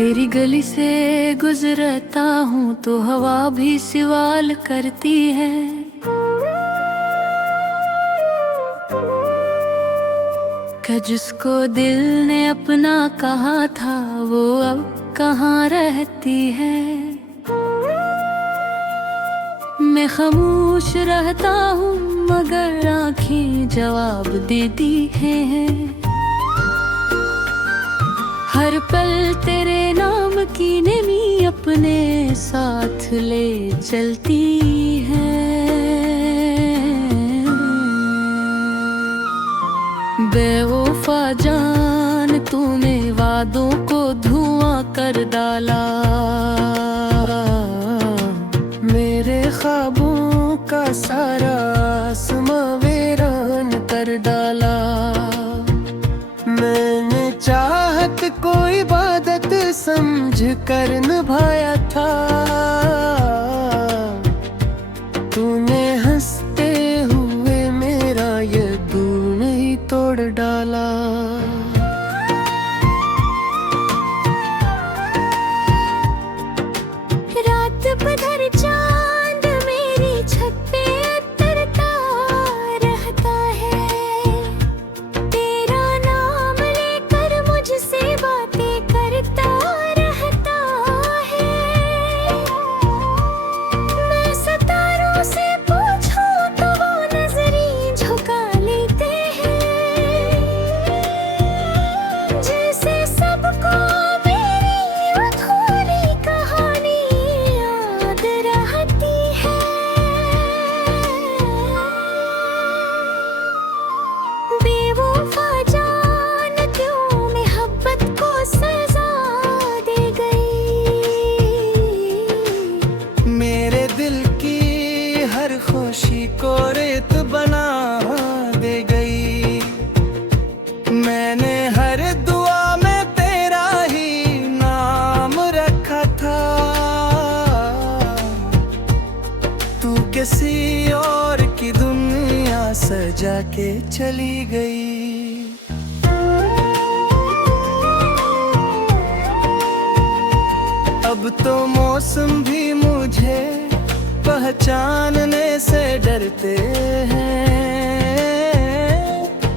तेरी गली से गुजरता हूँ तो हवा भी सवाल करती है। कि जिसको दिल ने अपना कहा था वो अब कहाँ रहती है। मैं खामोश रहता हूँ मगर आँखें जवाब देती हैं। हर पल तेरे नाम की नेमी अपने साथ ले चलती है। बेवफा जान तूने वादों को धुआं कर डाला। मेरे ख्वाबों का सारा आसमां वीरान कर डाला। मैंने चाहत को इबादत समझ कर निभाया था। तूने हंसते हुए मेरा ये दिल ही तोड़ डाला। रात पधर चांद मेरी छत पे उतरता रहता है। तेरा नाम लेकर मुझसे बातें करता रहता है। मैं सितारों से पूछूं तो वो नजरें झुका लेते हैं। जैसे सबको मेरी अधूरी कहानी याद रहती है। बेवफा जान क्यों मोहब्बत को सजा दे गई। मेरे दिल की हर खुशी को रेत बना दे गई। मैंने हर दुआ में तेरा ही नाम रखा था। तू किसी और की दुनिया सजा के चली गई। अब तो मौसम भी मुझे पहचानने से डरते हैं।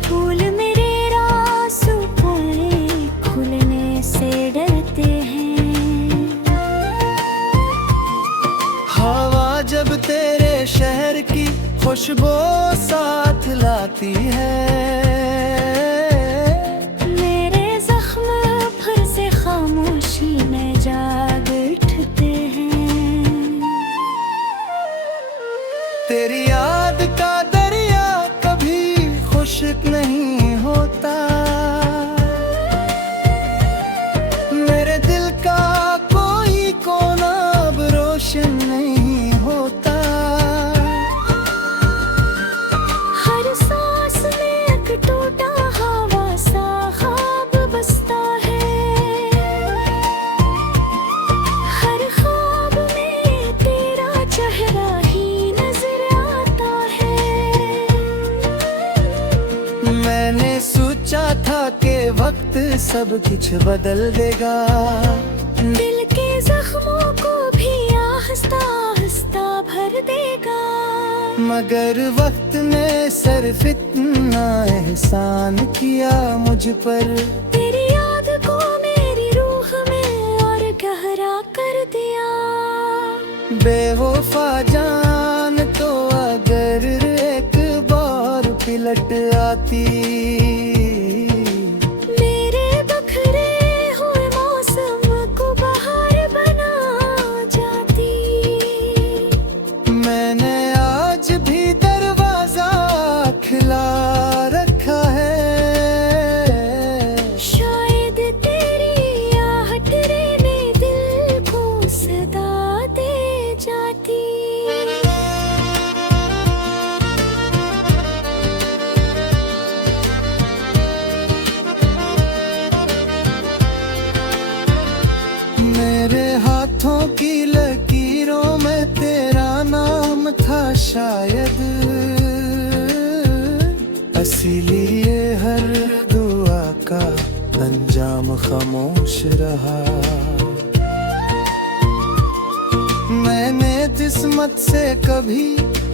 फूल मेरे रास्तों पर खुलने से डरते हैं। हवा जब तेरे शहर की खुशबू साथ लाती है। मेरे जख्म फिर से खामोशी में जाग उठते हैं। तेरी याद का दरिया कभी खुश्क नहीं होता। मेरे दिल का कोई कोना अब रोशन नहीं होता। हर सांस में एक टूटा हवा सा ख्वाब बसता है। हर ख्वाब में तेरा चेहरा ही नजर आता है। मैंने सोचा था कि वक्त सब कुछ बदल देगा। दिल के जख्मों को भी आहिस्ता आहिस्ता भर देगा। मगर वक्त ने सिर्फ इतना एहसान किया मुझ पर। तेरी याद को मेरी रूह में और गहरा कर दिया। बेवफा जान तो अगर एक बार पिलट आती। मेरे बखरे हुए मौसम को बहार बना जाती। मैंने आज भी दरवाजा खुला रखा है। शायद तेरी आहट ने दिल को सदा दे जाती। मेरे हाथों की लकीरों में तेरा नाम था शायद। इसीलिए हर दुआ का अंजाम खामोश रहा। मैंने किस्मत से कभी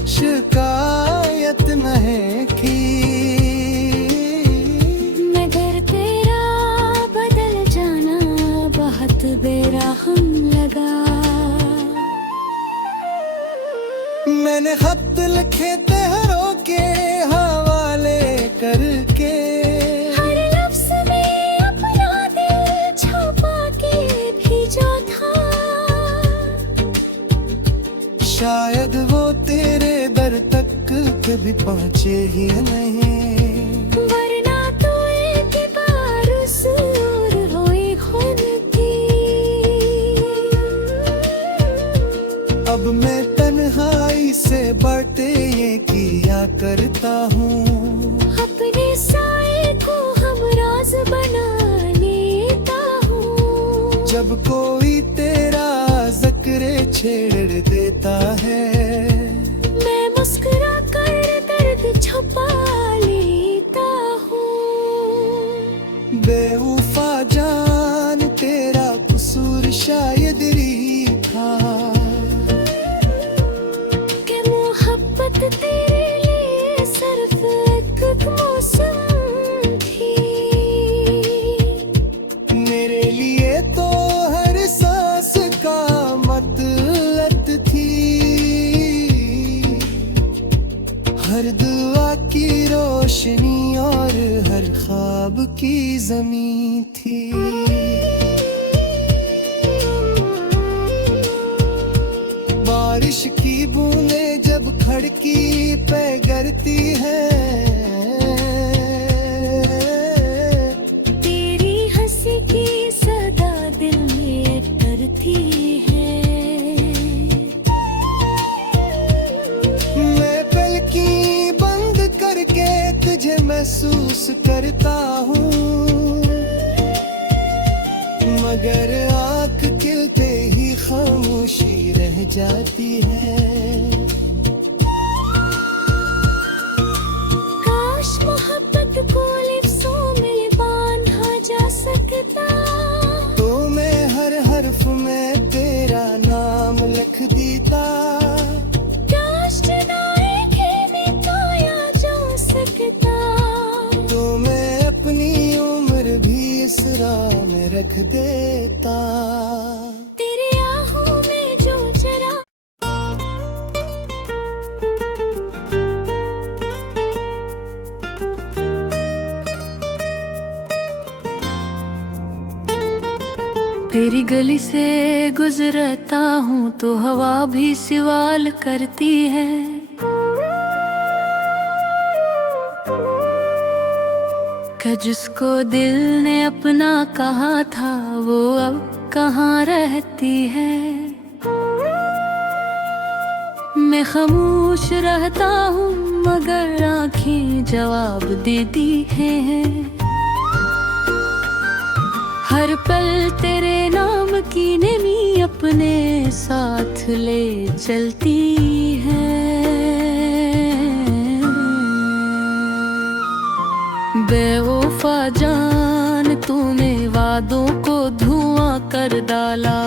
शिकायत नहीं की, मगर तेरा बदल जाना बहुत बेरहम लगा। मैंने खत लिखे तेरों के हवाले करके, हर लफ्ज़ में अपना दिल छुपा के भेजा था। शायद वो तेरे दर तक कभी पहुँचे ही नहीं, वरना तो एक बार सूर हुई खुद की। अब मैं तन्हाई से बढ़ते ये किया करता हूँ, अपने साए को हमराज बना लेता हूँ। जब कोई तेरा ज़िक्र छेड़ देता है, मैं मुस्कुरा कर दर्द छुपा लेता हूँ। बेवफा जान तेरा कसूर शायद ही था, कि मोहब्बत तेरे लिए सिर्फ एक मौसम थी। मेरे लिए तो हर सांस का मतलब थी, हर दुआ की रोशनी और हर ख्वाब की ज़मीं थी। बारिश की बूंदें जब खिड़की पे गिरती है, तेरी हंसी की सदा दिल में डरती है। मैं पलकी बंद करके तुझे महसूस करता हूँ, मगर आँख खिलते ही खामोशी रह जाती है। काश मोहब्बत को लिफ्ज़ों में बांधा जा सकता, तो मैं हर हर्फ में तेरा नाम लिख देता। काश जनाए खेमे पाया जा सकता, तो मैं अपनी उम्र भी इस राह में रख देता। तेरे आहों में जो जरा तेरी गली से गुजरता हूँ तो हवा भी सवाल करती है। कि जिसको दिल ने अपना कहा था वो अब कहाँ रहती है। मैं खामोश रहता हूँ मगर आँखें जवाब देती हैं। हर पल तेरे नाम की नमी अपने साथ ले चलती है। बेवफा जान तूने वादों को धुआं कर डाला,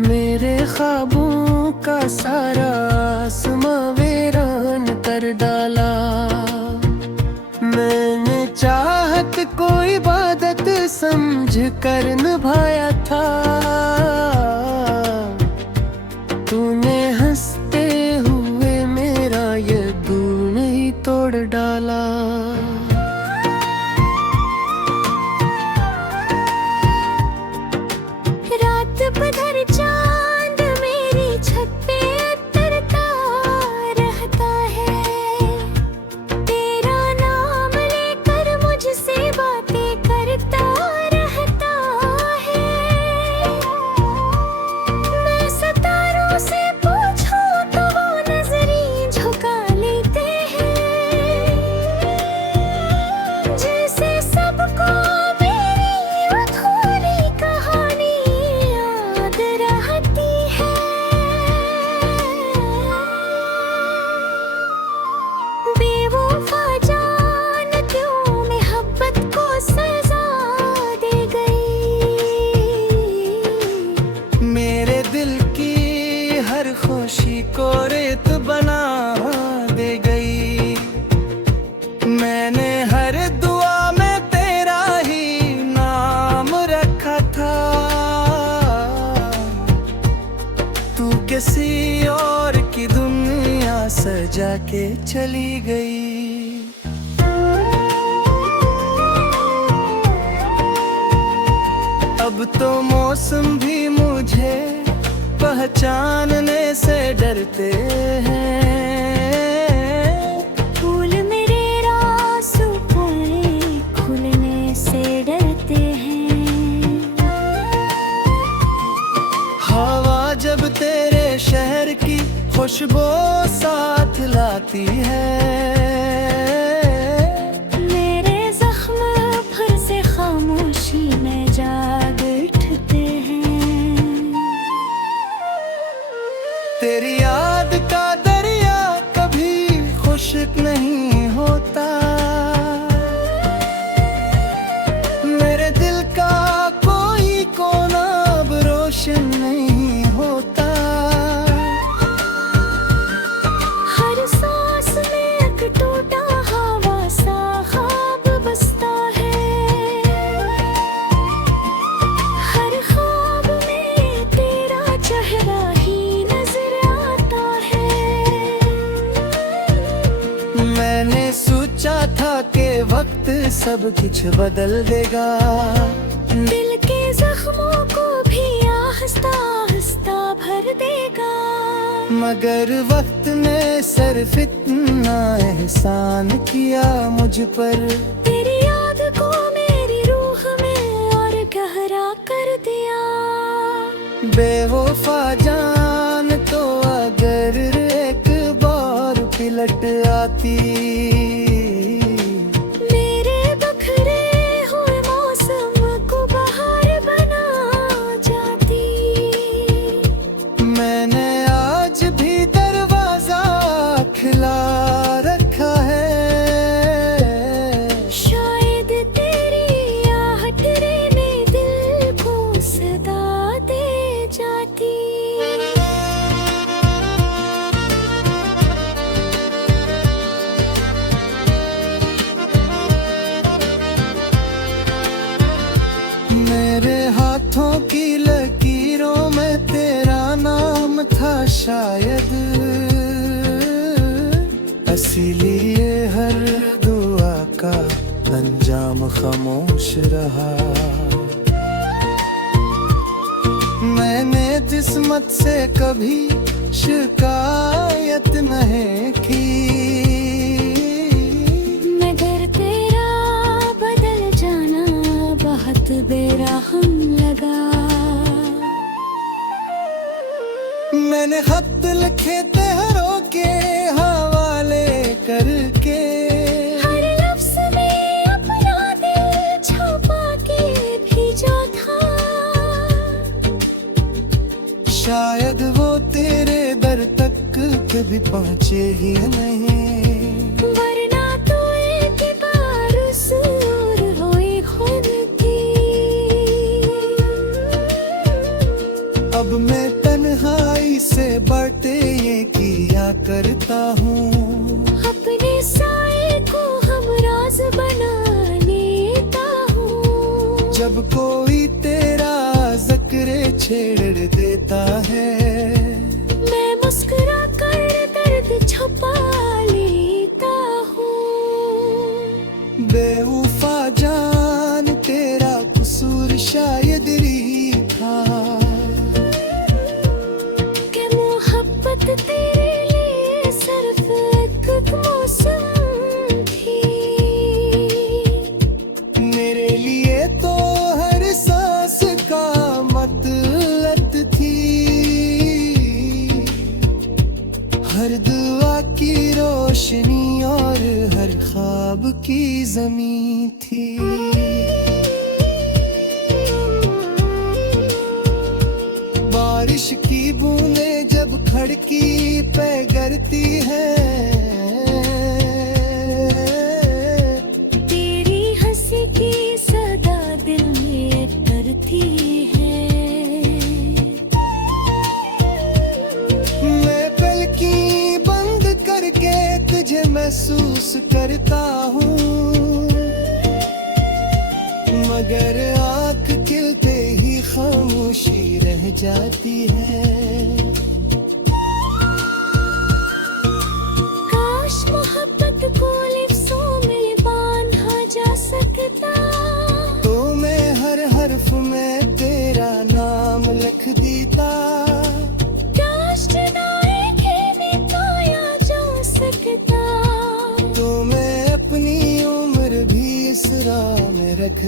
मेरे ख्वाबों का सारा आसमां वीरान कर डाला। मैंने चाहत को इबादत समझ कर निभाया था, तूने हंसते हुए मेरा ये दिल नहीं तोड़ डाला। रात भर चांद मेरी छत पे उतरता रहता है। तेरा नाम लेकर मुझसे बातें करता रहता है। किसी और की दुनिया सजा के चली गई। अब तो मौसम भी मुझे पहचानने से डरते हैं। फूल मेरे रासों पर खुलने से डरते हैं। हवा जब तेरे शहर की खुशबू साथ लाती है, मेरे जख्म फिर से खामोशी में जाग उठते हैं। तेरी याद का दरिया कभी खुश्क नहीं होता, मेरे दिल का कोई कोना अब रोशन नहीं होता। हर सांस में एक टूटा हवा सा ख्वाब बसता है। हर ख्वाब में तेरा चेहरा ही नजर आता है। मैंने सोचा था कि वक्त सब कुछ बदल देगा, दिल के जख्मों को भी आहिस्ता आहिस्ता भर देगा। मगर वक्त ने सिर्फ इतना एहसान किया मुझ पर, तेरी याद को मेरी रूह में और गहरा कर दिया। बेवफा जान तो अगर एक बार पिलट आती, मेरे बखरे हुए मौसम को बहार बना जाती। मैंने आज भी दरवाजा खुला रखा है, शायद तेरी आहट में दिल को सदा दे जाती। मेरे हाथों की लकीरों में तेरा नाम था शायद, इसीलिए हर दुआ का अंजाम खामोश रहा। मैंने किस्मत से कभी शिकायत नहीं की, मगर तेरा बदल जाना बहुत बेरहम लगा। मैंने खत लिखे तेरों के हवाले करके, हर लफ्ज़ में अपना दिल छुपा के भेजा था। शायद वो तेरे दर तक कभी पहुँचे ही नहीं, वरना तो एक बार सूर हुई खुद की। अब मैं तन्हाई से बातें ये किया करता हूँ, अपने साए को हमराज बना लेता हूँ। जब कोई तेरा जिक्र छेड़ देता है, मैं मुस्कुरा कर दर्द छुपा लेता हूँ। बेवफा जान तेरा कसूर शायद ही था, कि मोहब्बत तेरे लिए सिर्फ एक मौसम थी। मेरे लिए तो हर सांस का मतलब थी, हर दुआ की रोशनी और हर ख्वाब की ज़मीं थी। बारिश की बूंदें जब खिड़की पे गिरती है, तेरी हंसी की सदा दिल में डरती है। मैं पलकी बंद करके तुझे महसूस करता हूँ, मगर आँख खिलते ही खामोशी रह जाती है।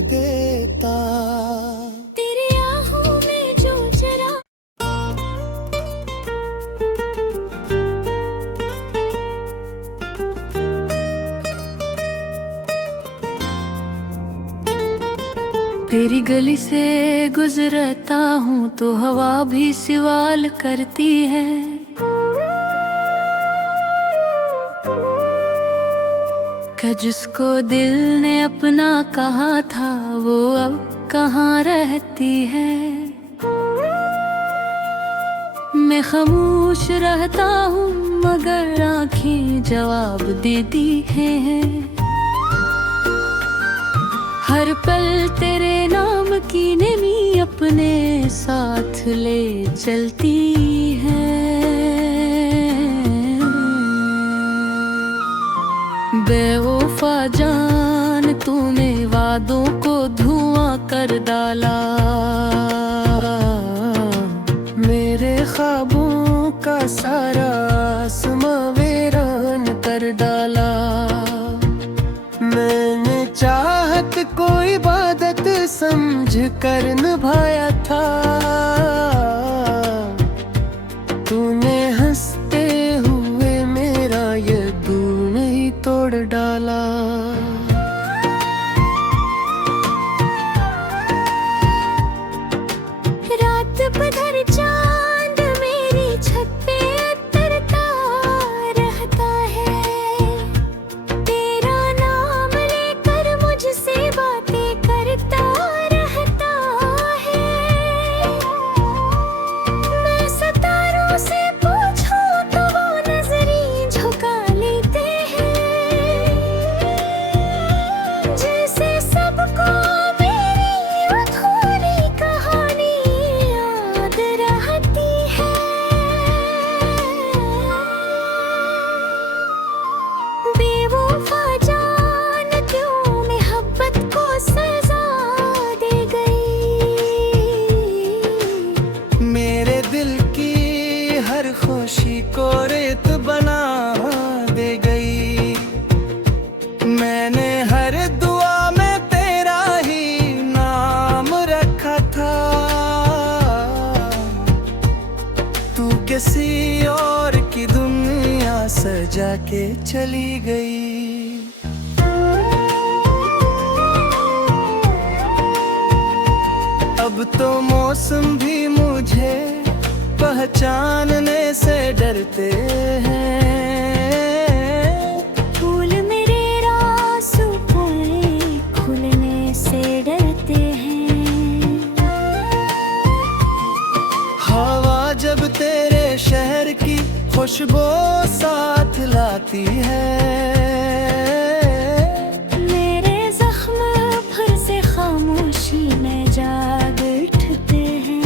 देता। तेरे आहों में जो जरा तेरी गली से गुजरता हूँ तो हवा भी सवाल करती है। कि जिसको दिल ने अपना कहा था वो अब कहाँ रहती है। मैं खामोश रहता हूँ मगर आँखें जवाब देती हैं। हर पल तेरे नाम की नेमी अपने साथ ले चलती है। बेवफा जान तूने वादों को धुआं कर डाला। मेरे ख्वाबों का सारा आसमां वीरान कर डाला। मैंने चाहत को इबादत समझ कर निभाया था। तूने हंसते हुए मेरा ये दूर नहीं तोड़ डाला। रात पधर चांद मेरी छत पे उतरता रहता है। तेरा नाम लेकर मुझसे बातें करता रहता है। मैं सितारों से पूछूं तो वो नजरें झुका लेते हैं। जैसे सबको मेरी अधूरी कहानी याद रहती है। बेवफा जान क्यों मोहब्बत को सजा दे गई। मेरे दिल की हर खुशी को रेत बना दे गई। मैंने हर दुआ में तेरा ही नाम रखा था। तू किसी और की दुनिया सजा के चली गई। अब तो मौसम भी मुझे पहचानने से डरते हैं। फूल मेरे रासों पे खुलने से डरते हैं। हवा जब तेरे शहर की खुशबू साथ लाती है। मेरे जख्म फिर से खामोशी में जाग उठते हैं।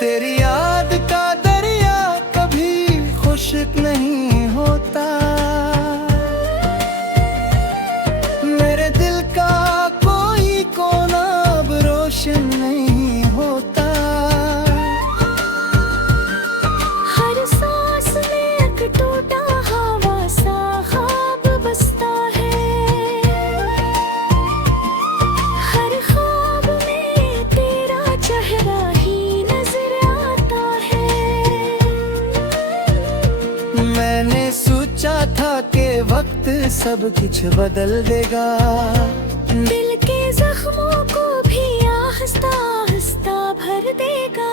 तेरी याद का दरिया कभी खुश्क नहीं होता। मेरे दिल का कोई कोना अब रोशन नहीं होता। हर सांस में एक टूटा हवा सा ख्वाब बसता है। हर ख्वाब में तेरा चेहरा ही नजर आता है। मैंने सोचा था कि वक्त सब कुछ बदल देगा। दिल के जख्मों को भी आहिस्ता आहिस्ता भर देगा।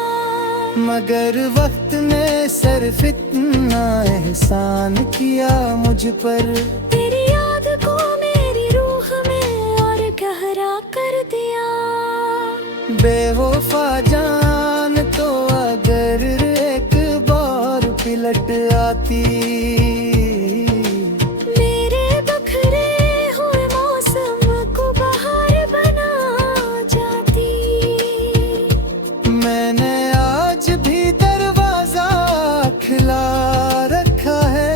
मगर वक्त ने सिर्फ इतना एहसान किया मुझ पर। तेरी याद को मेरी रूह में और गहरा कर दिया। बेवफा जान तो अगर एक बार पिलट आती। मेरे बखरे हुए मौसम को बहार बना जाती। मैंने आज भी दरवाजा खिला रखा है।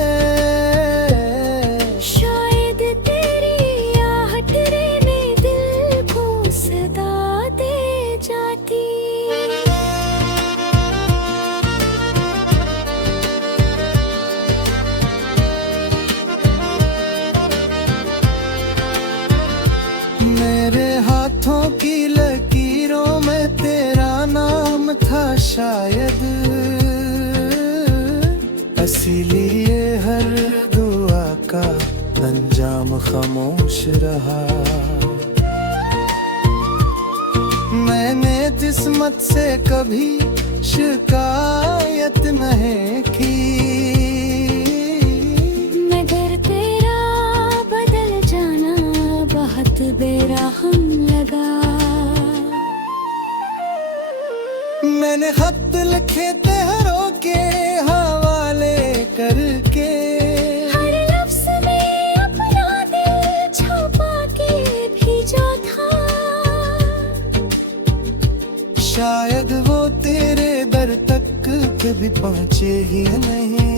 शायद तेरी आहट ने दिल को सदा दे जाती। था शायद, इसीलिए हर दुआ का अंजाम खामोश रहा। मैंने किस्मत से कभी शिकायत नहीं की, मगर तेरा बदल जाना बहुत बेरहम लगा। मैंने खत लिखे तेरों के हवाले करके, हर लफ्ज़ में अपना दिल छुपा के भेजा था। शायद वो तेरे दर तक कभी पहुँचे ही नहीं,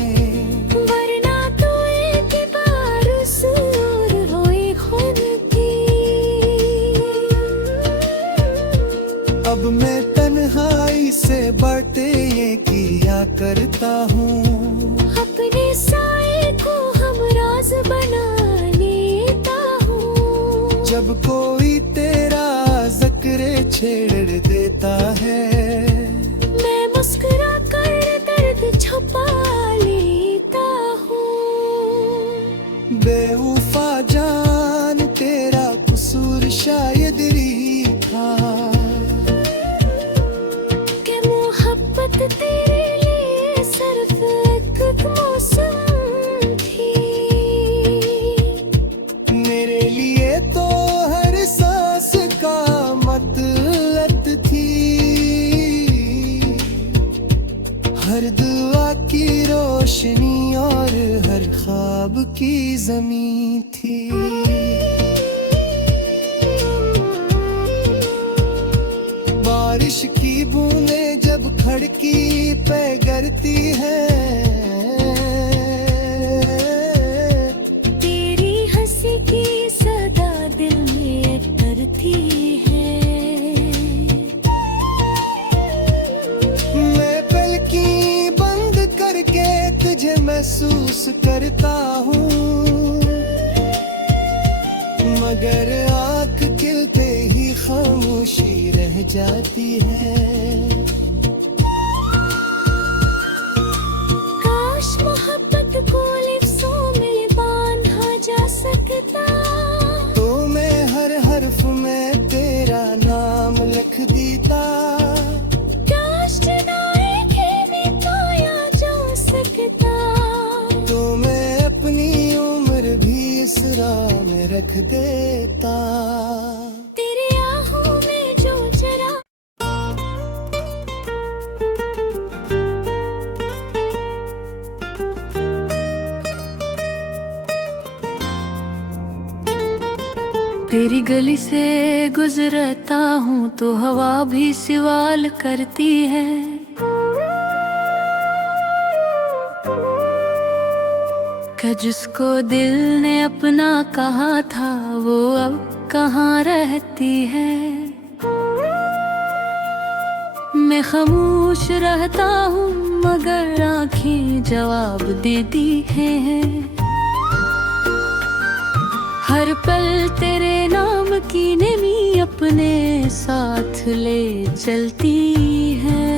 वरना तो एक बार सूर रोई खुद की। अब मैं तन्हाई से बढ़ते ये किया करता हूँ, अपने साए को हमराज बना लेता हूँ। जब कोई तेरा ज़िक्र छेड़ देता है, मैं मुस्कुरा कर दर्द छुपा लेता हूँ। बेवफा जान तेरा कसूर शायद ही था, कि मोहब्बत तेरे लिए सिर्फ एक मौसम थी। मेरे लिए तो हर सांस का मतलब थी, हर दुआ की रोशनी और हर ख्वाब की ज़मीं थी। बारिश की बूंदें जब खिड़की पे गिरती है, तेरी हंसी की सदा दिल में उतरती है। मैं पलकी बंद करके तुझे महसूस करता हूँ, मगर आँख खिलते ही खामोशी रह जाती है। काश मोहब्बत को लिफ्ज़ों में बांधा जा सकता, तो मैं हर हर्फ में तेरा नाम लिख देता। काश जनाए खेमे पाया जा सकता, तो मैं अपनी उम्र भी इस राह में रख देता। तेरे आहों में जो जरा तेरी गली से गुजरता हूँ तो हवा भी सवाल करती है। कि जिसको दिल ने अपना कहा था वो अब कहाँ रहती है। मैं खामोश रहता हूँ मगर आँखें जवाब देती हैं। हर पल तेरे नाम की नमी अपने साथ ले चलती है।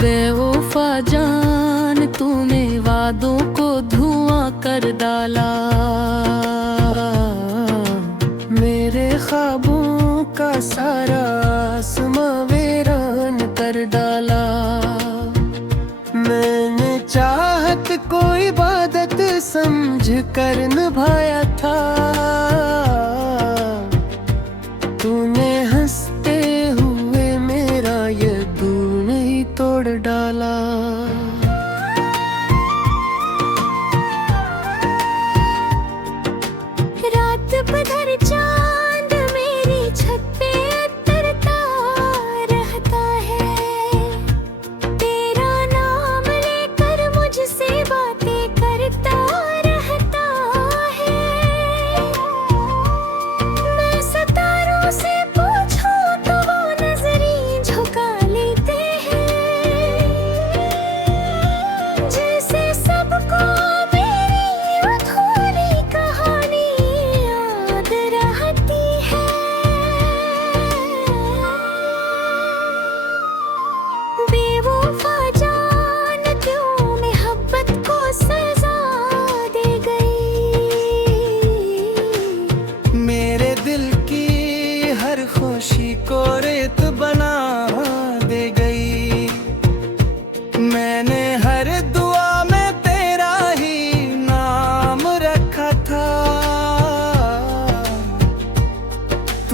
बेवफा जान तूने वादों को धुआं कर डाला, मेरे ख्वाबों का सारा आसमां वीरान कर डाला। मैंने चाहत को इबादत समझ कर निभाया था, तूने हंसते हुए मेरा ये दिल नहीं तोड़ डाला। रात भर चांद मेरी छत पे उतरता रहता है। तेरा नाम लेकर मुझसे बातें करता रहता है।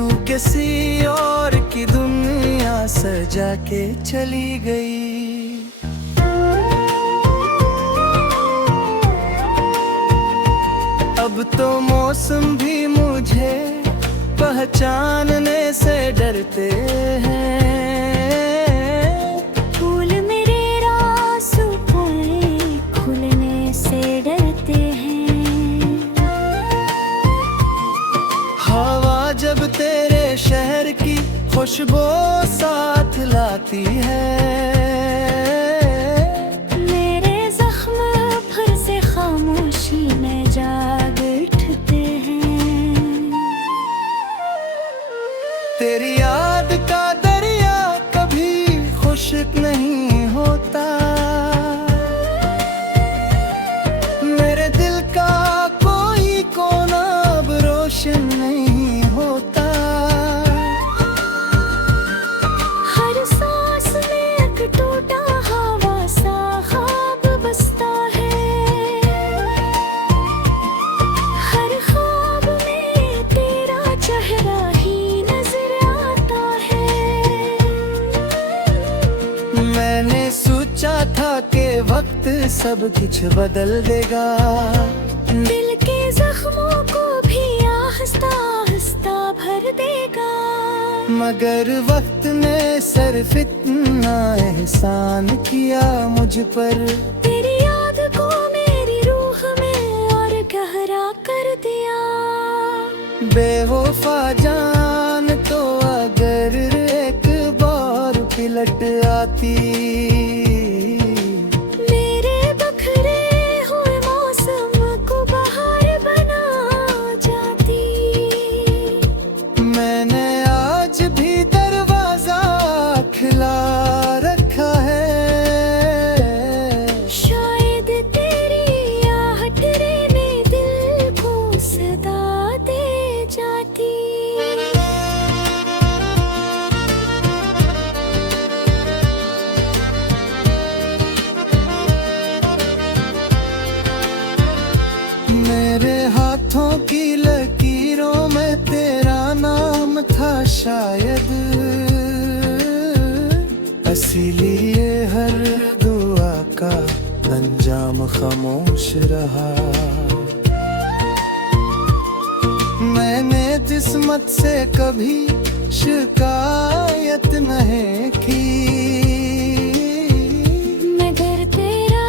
तू किसी और की दुनिया सजा के चली गई। अब तो मौसम भी मुझे पहचानने से डरते हैं। फूल मेरे रासों पर खुलने से डरते हैं। हवा जब तेरे शहर की खुशबू साथ लाती है, मेरे जख्म फिर से खामोशी में जाग उठते हैं। तेरी याद का दरिया कभी खुश्क नहीं होता, मेरे दिल का कोई कोना अब रोशन नहीं होता। हर सांस में एक टूटा हवा सा ख्वाब बसता है। हर ख्वाब में तेरा चेहरा ही नजर आता है। मैंने सोचा था कि वक्त सब कुछ बदल देगा, दिल के जख्मों को भी आहिस्ता आहिस्ता भर देगा। मगर वक्त ने सिर्फ इतना एहसान किया मुझ पर, तेरी याद को मेरी रूह में और गहरा कर दिया। बेवफा जान तो अगर एक बार पिलट आती, मेरे बखरे हुए मौसम को बहार बना जाती। मैंने आज भी दरवाजा खुला रखा है, शायद तेरी आहट ने दिल को सदा दे जाती। मेरे हाथों की लकीरों में तेरा नाम था शायद, इसीलिए हर दुआ का अंजाम खामोश रहा। मैंने किस्मत से कभी शिकायत नहीं की, मगर तेरा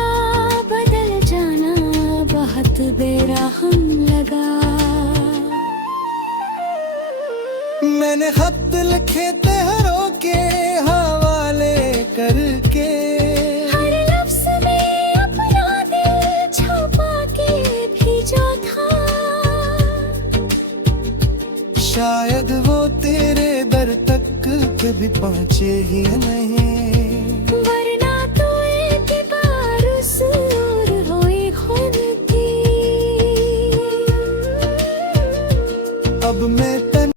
बदल जाना बहुत बेरहम लगा। मैंने खत लिखे तेरों के हवाले करके, हर लफ्ज़ में अपना दिल छुपा के भेजा था। शायद वो तेरे दर तक कभी पहुँचे ही नहीं।